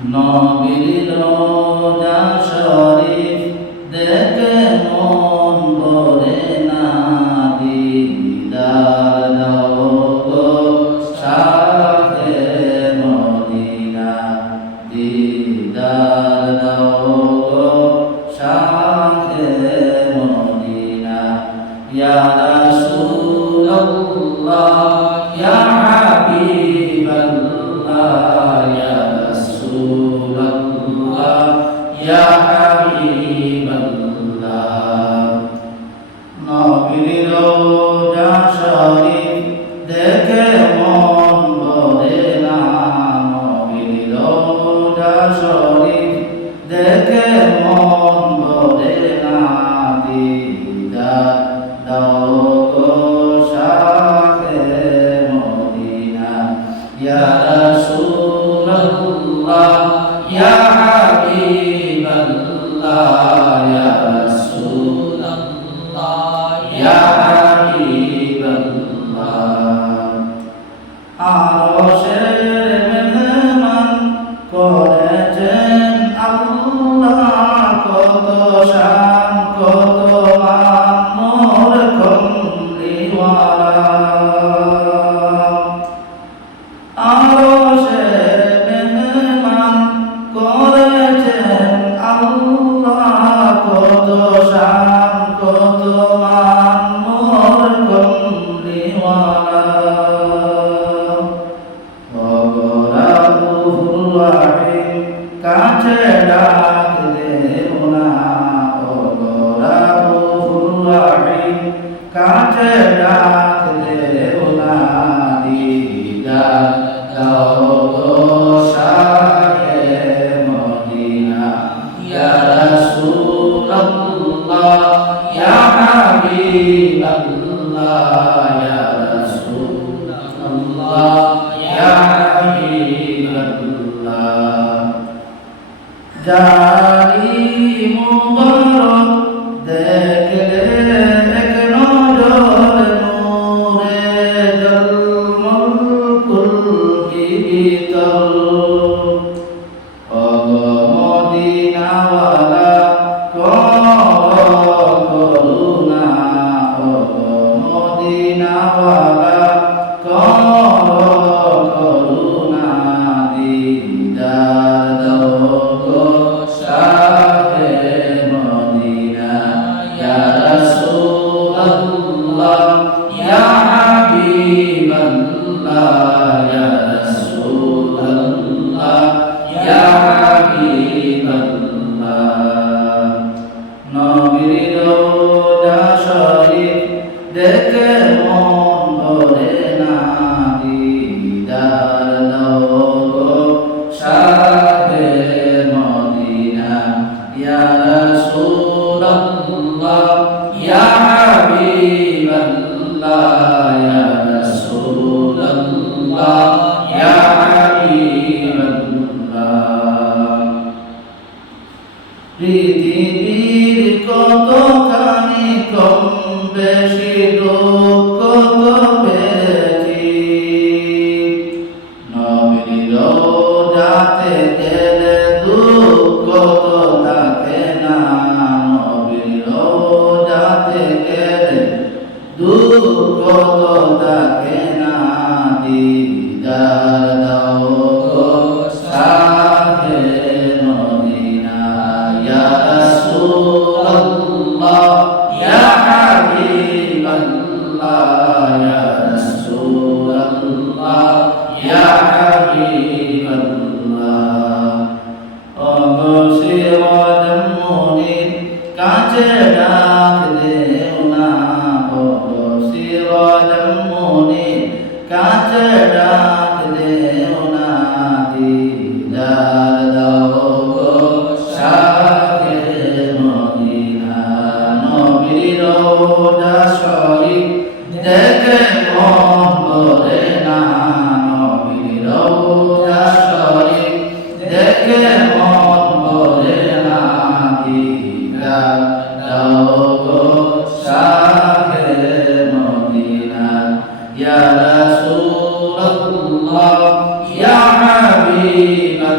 নবীর রোজা শরীফ দেখে মন ভরে না, দিদার দাও গো শাহে মদিনা, দিদার দাও গো শাহে মদিনা। ইয়া রাসূলুল্লাহ ইয়া হাবিবাল্লাহ ইয়া রাসূলুল্লাহ ইয়া হাবিবাল্লাহ। নবীর রোজা শরীফ দেখে মন ভরে না, নবীর রোজা শরীফ দেখে মন ভরে না, দিদার দাও গো শাহে মদিনা। ইয়া রাসূলুল্লাহ ইয়া হাবিবাল্লাহ ইয়া রাসূলুল্লাহ ইয়া হাবিবাল্লাহ। আরশের মেহমান করেছেন আল্লাহ, কত শান কত মান মোর কমলিওয়ালা। আরশের মেহমান করেছেন আল্লাহ, কত শান কত মান মোর কমলিওয়ালা। গফুর রহিম কাছে ডাক দেও না, গফুর রহিম কাছে ডাক দেও না, দিদার দাও গো শাহে মদিনা। ইয়া রাসূলুল্লাহ ইয়া হাবিবাল্লাহ ইয়া রাসূলুল্লাহ ইয়া হাবিবাল্লাহ। জানি মুবারক দেখলে এক নজর নূরে জলমল কুলকি ভিতর। ওগো মদিনাওয়ালা করুণা, ওগো মদিনাওয়ালা করুণা, দিদার দাও গো শাহে মদিনা। ইয়া রাসূলুল্লাহ ইয়া হাবিবাল্লাহ ইয়া রাসূলুল্লাহ ইয়া হাবিবাল্লাহ। নবীর রোজা শরীফ দেখে মন ভরে না, দিদার দাও গো শাহে মদিনা। ইয়া রাসূলুল্লাহ ইয়া হাবিবাল্লাহ ইয়া রাসূলুল্লাহ ইয়া হাবিবাল্লাহ। পৃথিবীর কতখানি কম বেশি দুঃখ পেয়েছি, নবীর রোজাতে গেলে দুঃখ তো থাকে না, নবীর রোজাতে গেলে দুঃখ তো থাকে না, দিদার দাও গো শাহে মদিনা। ইয়া রাসূলুল্লাহ ইয়া হাবিবাল্লাহ ইয়া রাসূলুল্লাহ ইয়া হাবিবাল্লাহ। ওগো সিরাজুল মুনির কাছে ডাক দেও না, ওগো সিরাজুল মুনির কাছে ডাক দেও না, দিদার দাও গো শাহে মদিনা। নবীর রোজা শরীফ দেখে মন ভরে না, নবীর রোজা শরীফ দেখে মন ভরে না, দিদার দাও গো শাহে মদিনা। ইয়া রাসূলুল্লাহ ইয়া হাবিবাল্লাহ